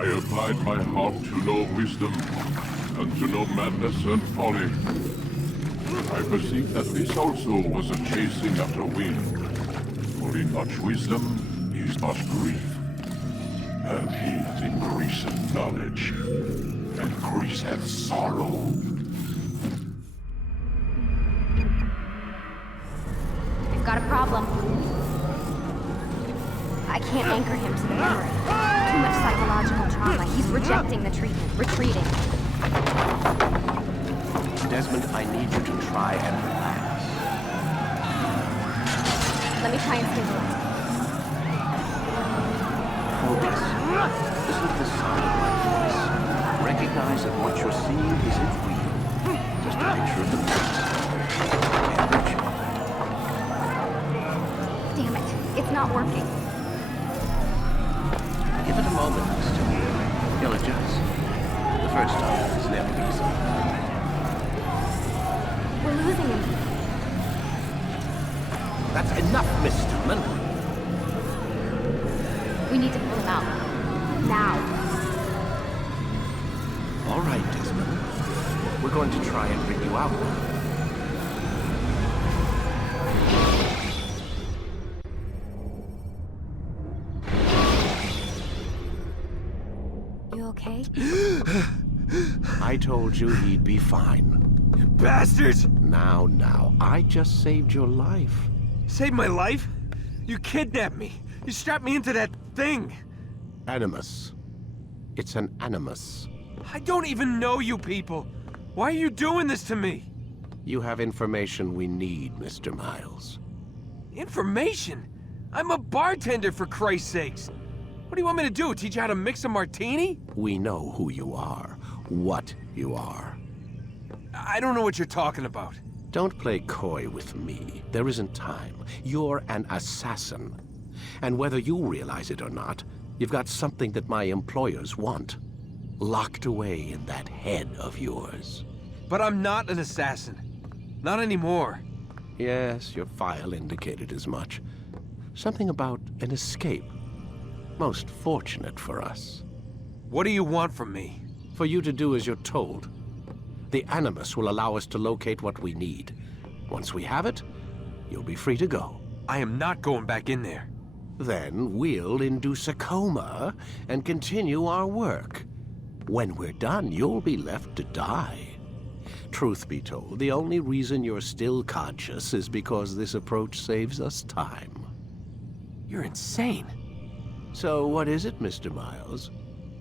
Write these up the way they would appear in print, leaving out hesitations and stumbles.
I applied my heart to know wisdom, and to know madness and folly. I perceived that this also was a chasing after wind. For in much wisdom is much grief, and he that increaseth knowledge increaseth sorrow. I've got a problem. I can't anchor him to the memory. Too much psychological trauma. He's rejecting the treatment, retreating. Desmond, I need you to try and relax. Let me try and stimulate. Focus. Listen to the sound of my voice. Recognize that what you're seeing isn't real. Just a picture of the past. And the joy. Damn it. It's not working. Give it a moment, Mr. He'll adjust. The first time is never easy. We're losing him. That's enough, Miss Stillman. We need to pull him out. Now. All right, Desmond. We're going to try and bring you out now. You okay? I told you he'd be fine. Bastards! Now, I just saved your life. Saved my life? You kidnapped me. You strapped me into that thing. Animus. It's an animus. I don't even know you people. Why are you doing this to me? You have information we need, Mr. Miles. Information? I'm a bartender, for Christ's sakes. What do you want me to do? Teach you how to mix a martini? We know who you are, what you are. I don't know what you're talking about. Don't play coy with me. There isn't time. You're an assassin. And whether you realize it or not, you've got something that my employers want. Locked away in that head of yours. But I'm not an assassin. Not anymore. Yes, your file indicated as much. Something about an escape. Most fortunate for us. What do you want from me? For you to do as you're told. The Animus will allow us to locate what we need. Once we have it, you'll be free to go. I am not going back in there. Then we'll induce a coma and continue our work. When we're done, you'll be left to die. Truth be told, the only reason you're still conscious is because this approach saves us time. You're insane. So what is it, Mr. Miles?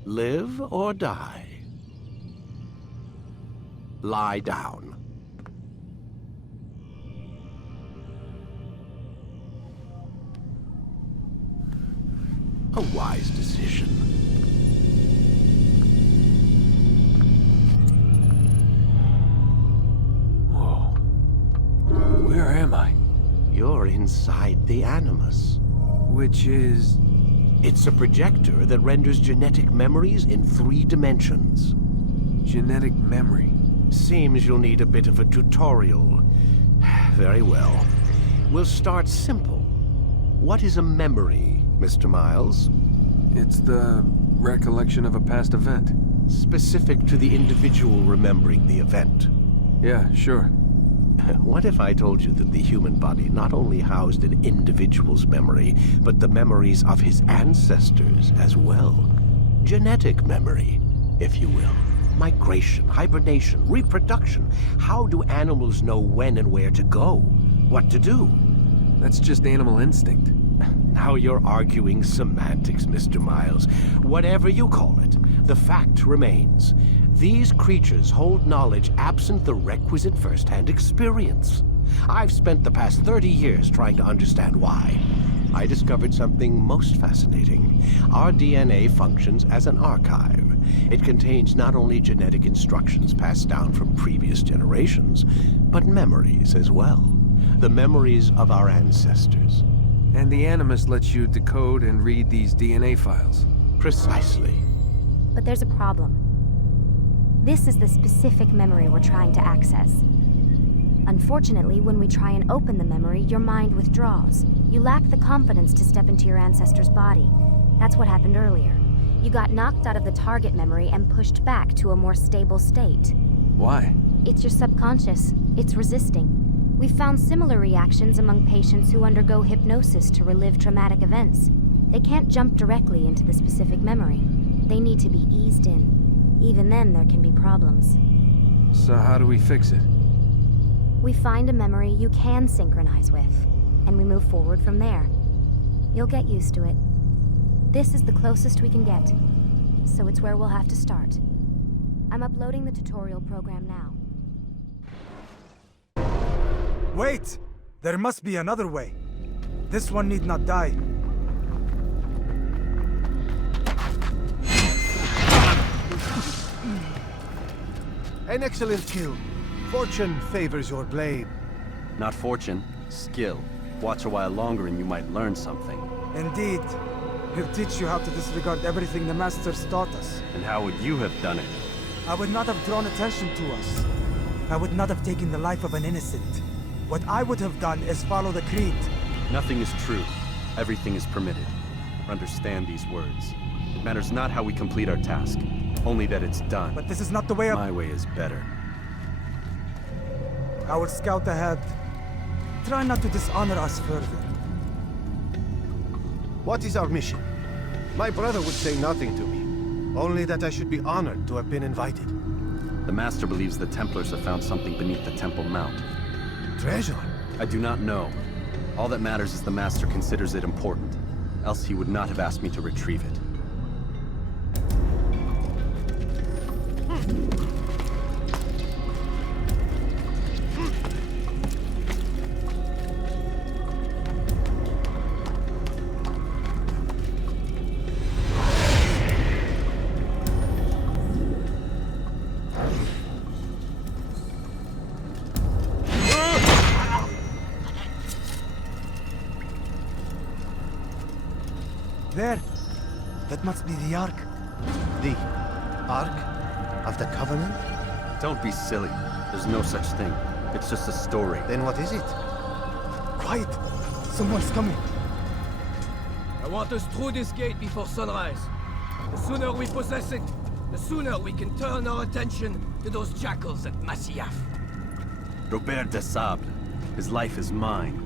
Live or die? Lie down. A wise decision. Whoa. Where am I? You're inside the Animus. Which is... It's a projector that renders genetic memories in 3 dimensions. genetic memory. Seems you'll need a bit of a tutorial. Very well. We'll start simple. What is a memory, Mr. Miles? It's the recollection of a past event. Specific to the individual remembering the event. Yeah, sure. What if I told you that the human body not only housed an individual's memory, but the memories of his ancestors as well? Genetic memory, if you will. Migration, hibernation, reproduction. How do animals know when and where to go? What to do? That's just animal instinct. Now you're arguing semantics, Mr. Miles. Whatever you call it, the fact remains. These creatures hold knowledge absent the requisite first-hand experience. I've spent the past 30 years trying to understand why. I discovered something most fascinating. Our DNA functions as an archive. It contains not only genetic instructions passed down from previous generations, but memories as well. The memories of our ancestors. And the Animus lets you decode and read these DNA files. Precisely. But there's a problem. This is the specific memory we're trying to access. Unfortunately, when we try and open the memory, your mind withdraws. You lack the confidence to step into your ancestor's body. That's what happened earlier. You got knocked out of the target memory and pushed back to a more stable state. Why? It's your subconscious. It's resisting. We've found similar reactions among patients who undergo hypnosis to relive traumatic events. They can't jump directly into the specific memory. They need to be eased in. Even then, there can be problems. So how do we fix it? We find a memory you can synchronize with, and we move forward from there. You'll get used to it. This is the closest we can get, so it's where we'll have to start. I'm uploading the tutorial program now. Wait! There must be another way. This one need not die. An excellent kill. Fortune favors your blade. Not fortune, skill. Watch a while longer and you might learn something. Indeed. He'll teach you how to disregard everything the Masters taught us. And how would you have done it? I would not have drawn attention to us. I would not have taken the life of an innocent. What I would have done is follow the creed. Nothing is true. Everything is permitted. Understand these words. It matters not how we complete our task, only that it's done. But this is not the way My way is better. I will scout ahead. Try not to dishonor us further. What is our mission? My brother would say nothing to me. Only that I should be honored to have been invited. The Master believes the Templars have found something beneath the Temple Mount. Treasure? I do not know. All that matters is the Master considers it important. Else he would not have asked me to retrieve it. There. That must be the Ark. The Ark of the Covenant? Don't be silly. There's no such thing. It's just a story. Then what is it? Quiet! Someone's coming. I want us through this gate before sunrise. The sooner we possess it, the sooner we can turn our attention to those jackals at Masyaf. Robert de Sable. His life is mine.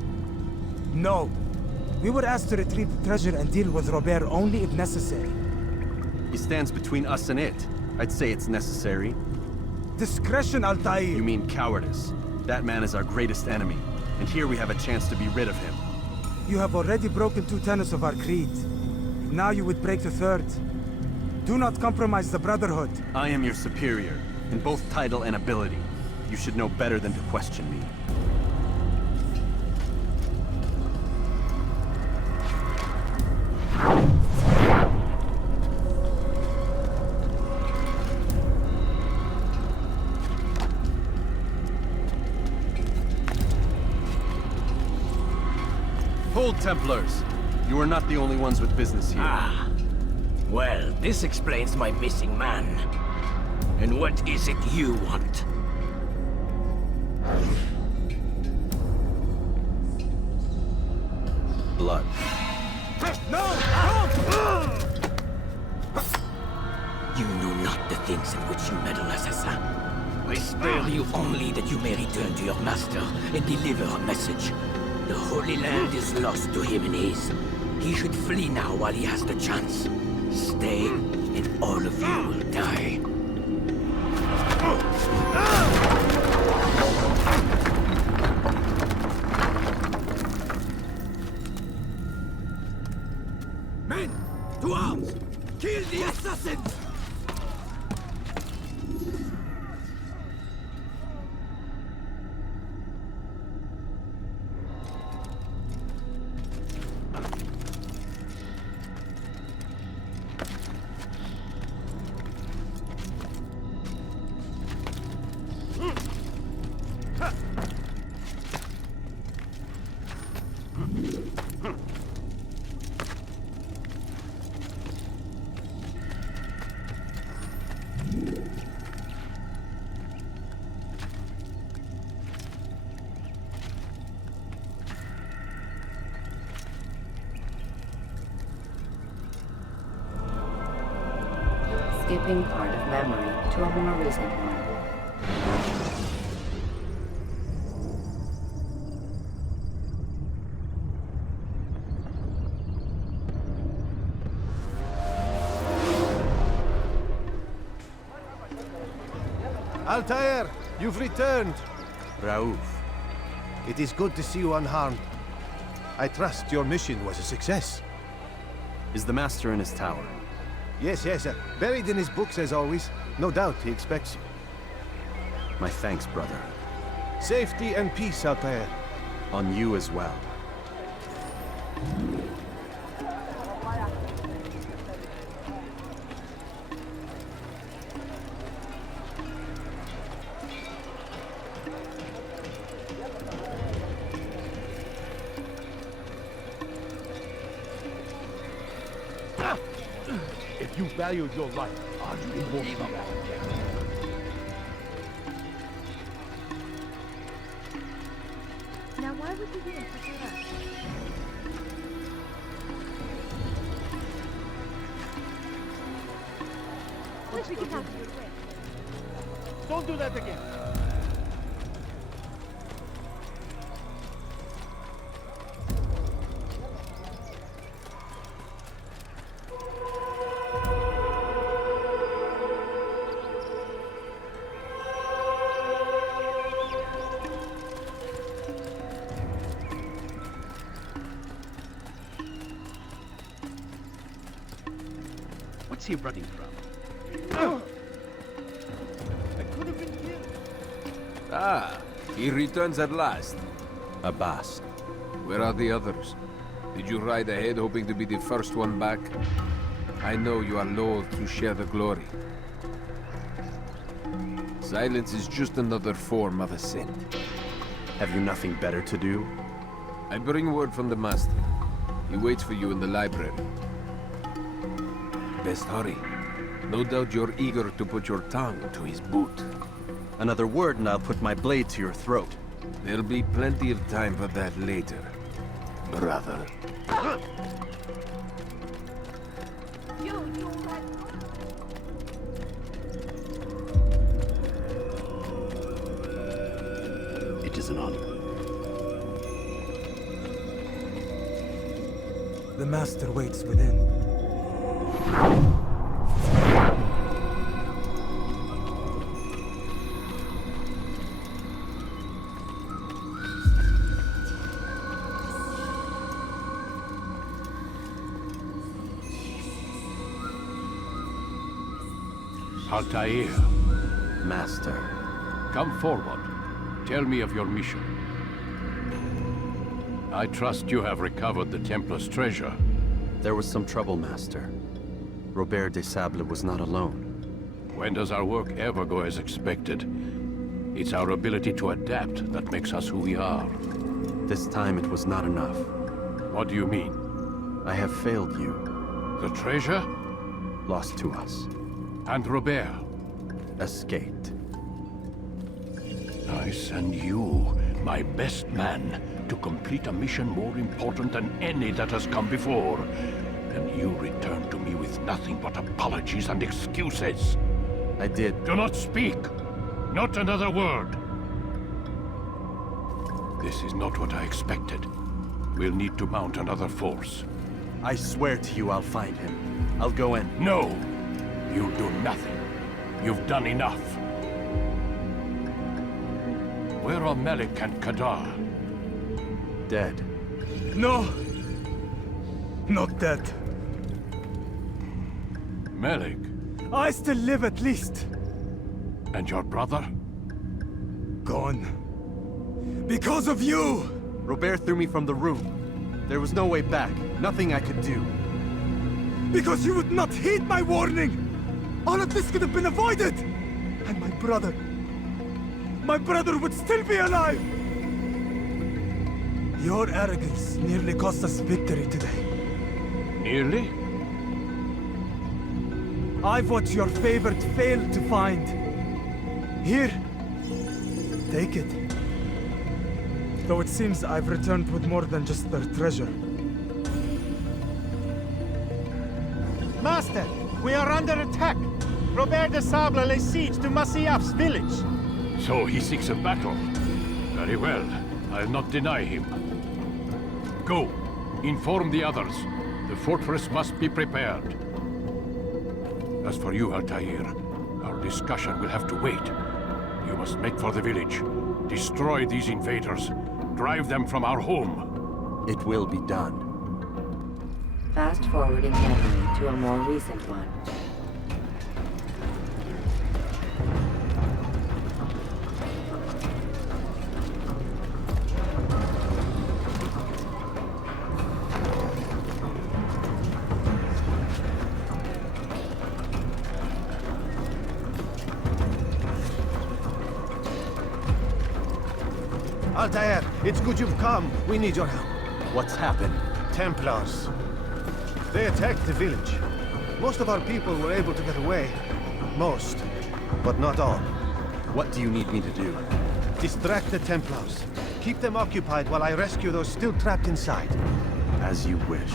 No. We were asked to retrieve the treasure and deal with Robert only if necessary. He stands between us and it. I'd say it's necessary. Discretion, Altair! You mean cowardice. That man is our greatest enemy, and here we have a chance to be rid of him. You have already broken 2 tenets of our creed. Now you would break the 3rd. Do not compromise the Brotherhood. I am your superior, in both title and ability. You should know better than to question me. Hold, Templars! You are not the only ones with business here. Ah. Well, this explains my missing man. And what is it you want? Blood. You know not the things in which you meddle, assassin. I spare you only that you may return to your master and deliver a message. The Holy Land is lost to him and his. He should flee now while he has the chance. Stay, and all of you will die. Men, to arms! Kill the assassins! skipping part of memory to a more recent one. Altair, you've returned. Raouf. It is good to see you unharmed. I trust your mission was a success. Is the Master in his tower? Yes, buried in his books as always. No doubt he expects you. My thanks, brother. Safety and peace, Altair. On you as well. If you value your life, I won't be back. Now, why would you be in such a rush? Wish we could have you away. Don't do that again. What's he running from? I could have been killed. Ah, he returns at last. Abbas. Where are the others? Did you ride ahead hoping to be the first one back? I know you are loath to share the glory. Silence is just another form of a sin. Have you nothing better to do? I bring word from the Master. He waits for you in the library. Best hurry. No doubt you're eager to put your tongue to his boot. Another word and I'll put my blade to your throat. There'll be plenty of time for that later, brother. It is an honor. The Master waits within. Altair, Master. come forward. Tell me of your mission. I trust you have recovered the Templar's treasure. There was some trouble, Master. Robert de Sable was not alone. When does our work ever go as expected? It's our ability to adapt that makes us who we are. This time it was not enough. What do you mean? I have failed you. The treasure? Lost to us. And Robert? Escaped. I send you, my best man, to complete a mission more important than any that has come before. And you return to me with nothing but apologies and excuses. I did. Do not speak! Not another word! This is not what I expected. We'll need to mount another force. I swear to you I'll find him. I'll go in. No! You'll do nothing. You've done enough. Where are Melik and Kadar? Dead. No! Not dead. Melik? I still live at least. And your brother? Gone. Because of you! Robert threw me from the room. There was no way back. Nothing I could do. Because you would not heed my warning! All of this could have been avoided! And my brother would still be alive! Your arrogance nearly cost us victory today. Nearly? I've what your favorite failed to find. Here, take it. Though it seems I've returned with more than just their treasure. Master, we are under attack. Robert de Sable lays siege to Masyaf's village. So he seeks a battle. Very well. I'll not deny him. Go. Inform the others. The fortress must be prepared. As for you, Altair, our discussion will have to wait. You must make for the village. Destroy these invaders. Drive them from our home. It will be done. Fast forwarding memory to a more recent one. Altair, it's good you've come. We need your help. What's happened? Templars. They attacked the village. Most of our people were able to get away. Most, but not all. What do you need me to do? Distract the Templars. Keep them occupied while I rescue those still trapped inside. As you wish.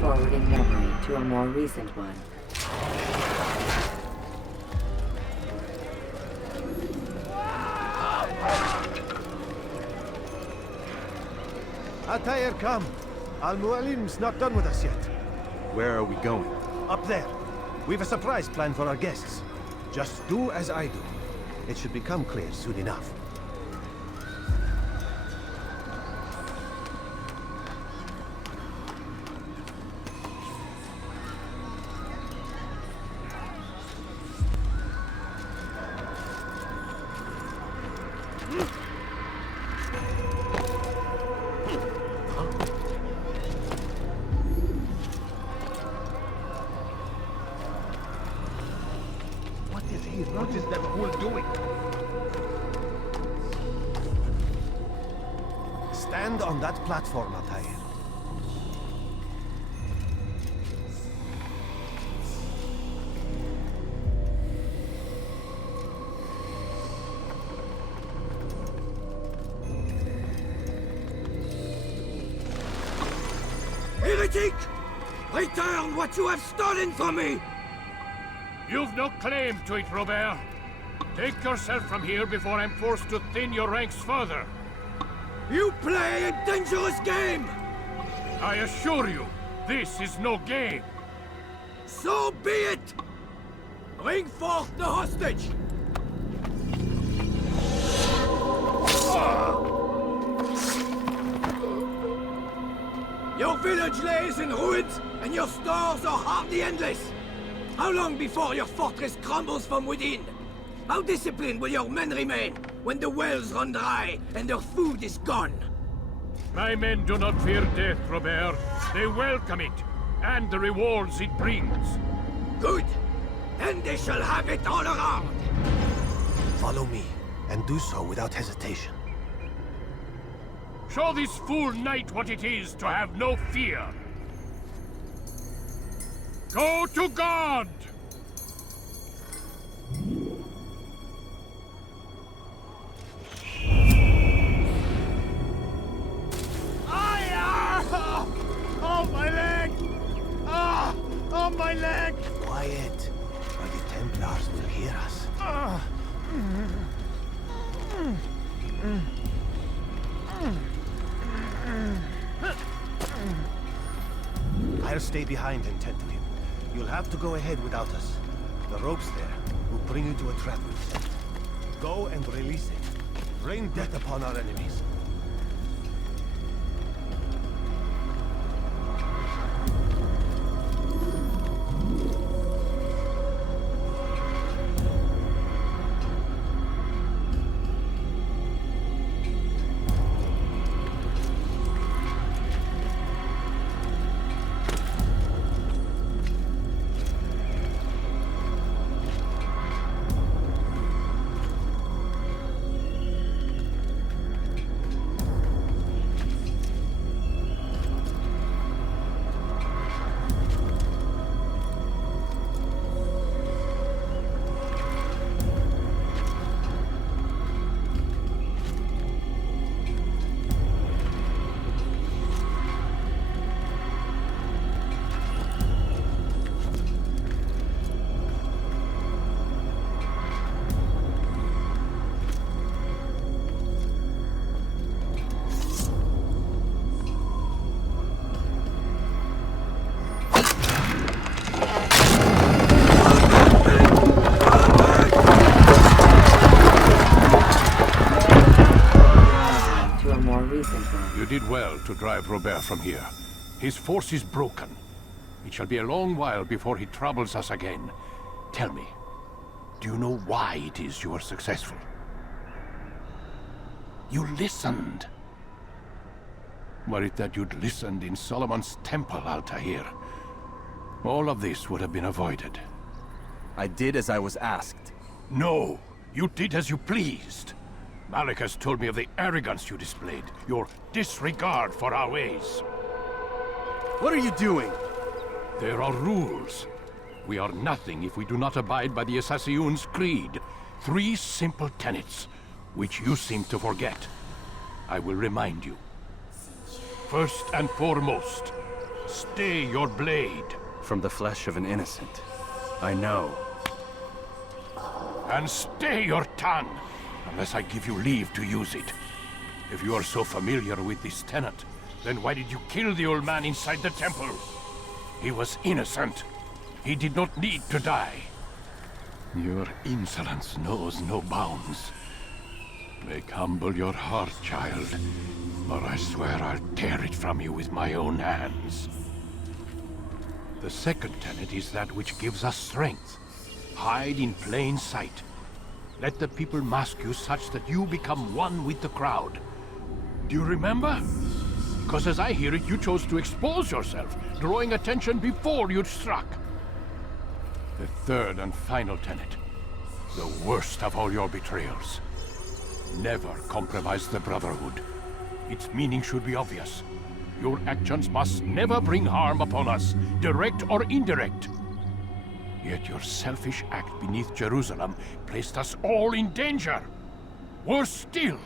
Forwarding memory to a more recent one. Altair, come. Al-Mualim's not done with us yet. Where are we going? Up there. We've a surprise plan for our guests. Just do as I do. It should become clear soon enough. What is that hole doing? Stand on that platform, Altair. Heretic! Return what you have stolen from me! You've no claim to it, Robert. Take yourself from here before I'm forced to thin your ranks further. You play a dangerous game! I assure you, this is no game. So be it! Bring forth the hostage! Your village lays in ruins, and your stores are hardly endless. How long before your fortress crumbles from within? How disciplined will your men remain when the wells run dry and their food is gone? My men do not fear death, Robert. They welcome it, and the rewards it brings. Good. Then they shall have it all around. Follow me, and do so without hesitation. Show this fool knight what it is to have no fear. Go to God! Oh, my leg! Ah! Oh, my leg! Quiet, or the Templars will hear us. I'll stay behind and tend to him. You'll have to go ahead without us. The ropes there will bring you to a trap we've set. Go and release it. Rain death upon our enemies. You did well to drive Robert from here. His force is broken. It shall be a long while before he troubles us again. Tell me, do you know why it is you are successful? You listened. Were it that you'd listened in Solomon's temple, Altair, all of this would have been avoided. I did as I was asked. No, you did as you pleased. Malik has told me of the arrogance you displayed, your disregard for our ways. What are you doing? There are rules. We are nothing if we do not abide by the Assassin's creed. 3 simple tenets, which you seem to forget. I will remind you. First and foremost, stay your blade. From the flesh of an innocent. I know. And stay your tongue, unless I give you leave to use it. If you are so familiar with this tenet, then why did you kill the old man inside the temple? He was innocent. He did not need to die. Your insolence knows no bounds. Make humble your heart, child, or I swear I'll tear it from you with my own hands. The second tenet is that which gives us strength. Hide in plain sight. Let the people mask you such that you become one with the crowd. Do you remember? Because as I hear it, you chose to expose yourself, drawing attention before you'd struck. The third and final tenet, the worst of all your betrayals. Never compromise the Brotherhood. Its meaning should be obvious. Your actions must never bring harm upon us, direct or indirect. Yet your selfish act beneath Jerusalem placed us all in danger. Worse still,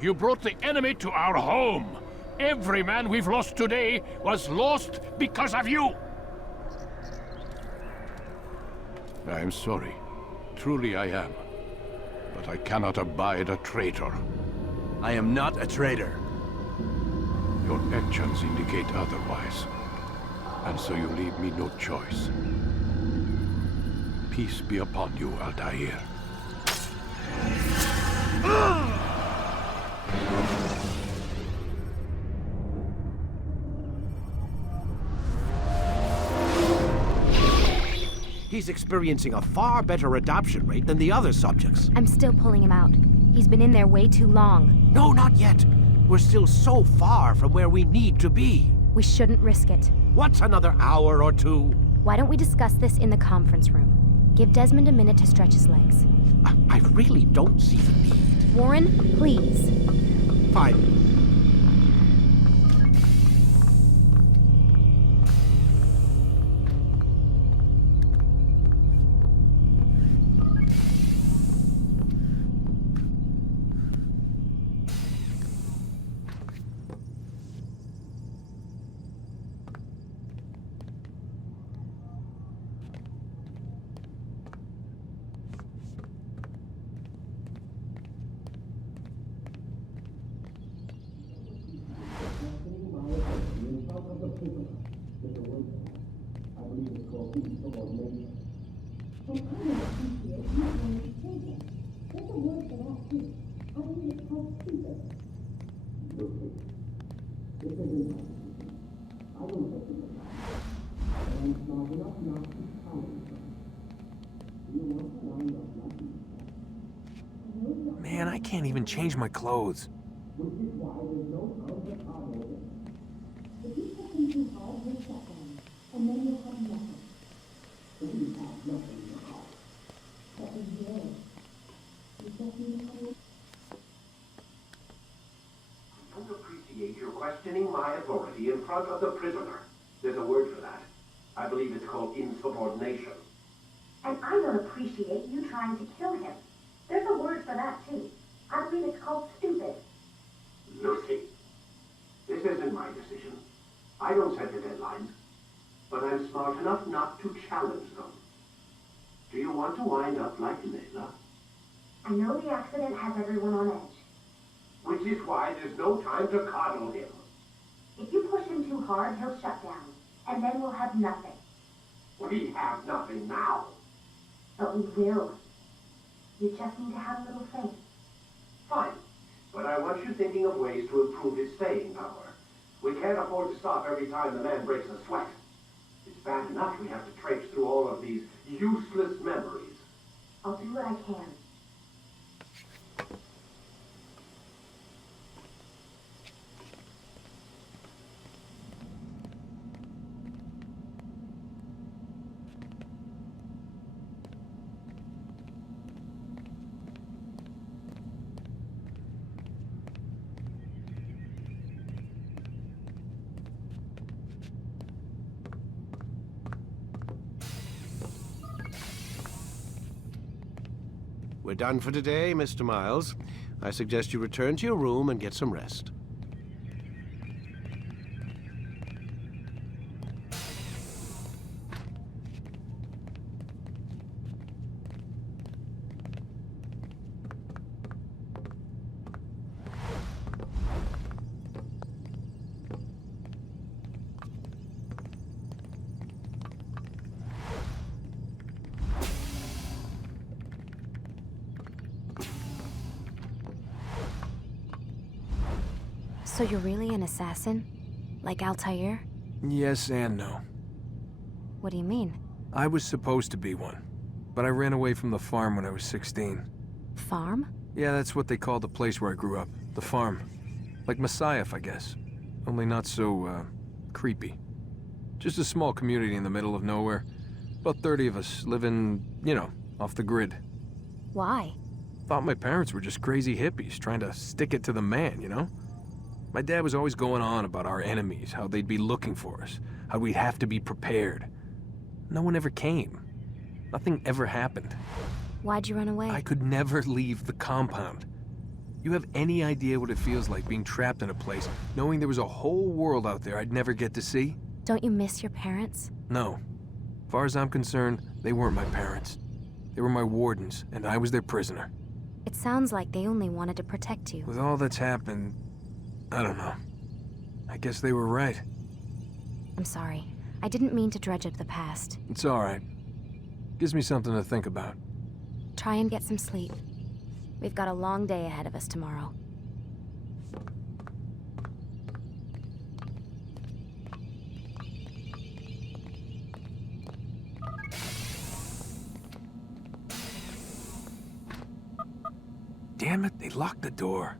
you brought the enemy to our home, Every man we've lost today was lost because of you! I am sorry. Truly I am. But I cannot abide a traitor. I am not a traitor. Your actions indicate otherwise. And so you leave me no choice. Peace be upon you, Altair. He's experiencing a far better adoption rate than the other subjects. I'm still pulling him out. He's been in there way too long. No, not yet. We're still so far from where we need to be. We shouldn't risk it. What's another hour or two? Why don't we discuss this in the conference room? Give Desmond a minute to stretch his legs. I really don't see the need. Warren, please. Fine. Man, I can't even change my clothes. Don't appreciate your questioning my authority in front of the prisoner. There's a word for that. I believe it's called insubordination. And I don't appreciate you trying to kill him. There's a word for that, too. I believe it's called stupid. Lucy, this isn't my decision. I don't set the deadlines. But I'm smart enough not to challenge them. Do you want to wind up like Layla? I know the accident has everyone on edge. Which is why there's no time to coddle him. If you push him too hard, he'll shut down. And then we'll have nothing. We have nothing now. But we will. You just need to have a little faith. Fine. But I want you thinking of ways to improve his staying power. We can't afford to stop every time the man breaks a sweat. It's bad enough we have to traipse through all of these useless memories. I'll do what I can. We're done for today, Mr. Miles. I suggest you return to your room and get some rest. So you're really an assassin? Like Altair? Yes and no. What do you mean? I was supposed to be one, but I ran away from the farm when I was 16. Farm? Yeah, that's what they called the place where I grew up. The farm. Like Messiah, I guess. Only not so, creepy. Just a small community in the middle of nowhere. About 30 of us living, you know, off the grid. Why? Thought my parents were just crazy hippies trying to stick it to the man, you know? My dad was always going on about our enemies, how they'd be looking for us, how we'd have to be prepared. No one ever came. Nothing ever happened. Why'd you run away? I could never leave the compound. You have any idea what it feels like being trapped in a place, knowing there was a whole world out there I'd never get to see? Don't you miss your parents? No. As far as I'm concerned, they weren't my parents. They were my wardens, and I was their prisoner. It sounds like they only wanted to protect you. With all that's happened, I don't know. I guess they were right. I'm sorry. I didn't mean to dredge up the past. It's all right. Gives me something to think about. Try and get some sleep. We've got a long day ahead of us tomorrow. Damn it, they locked the door.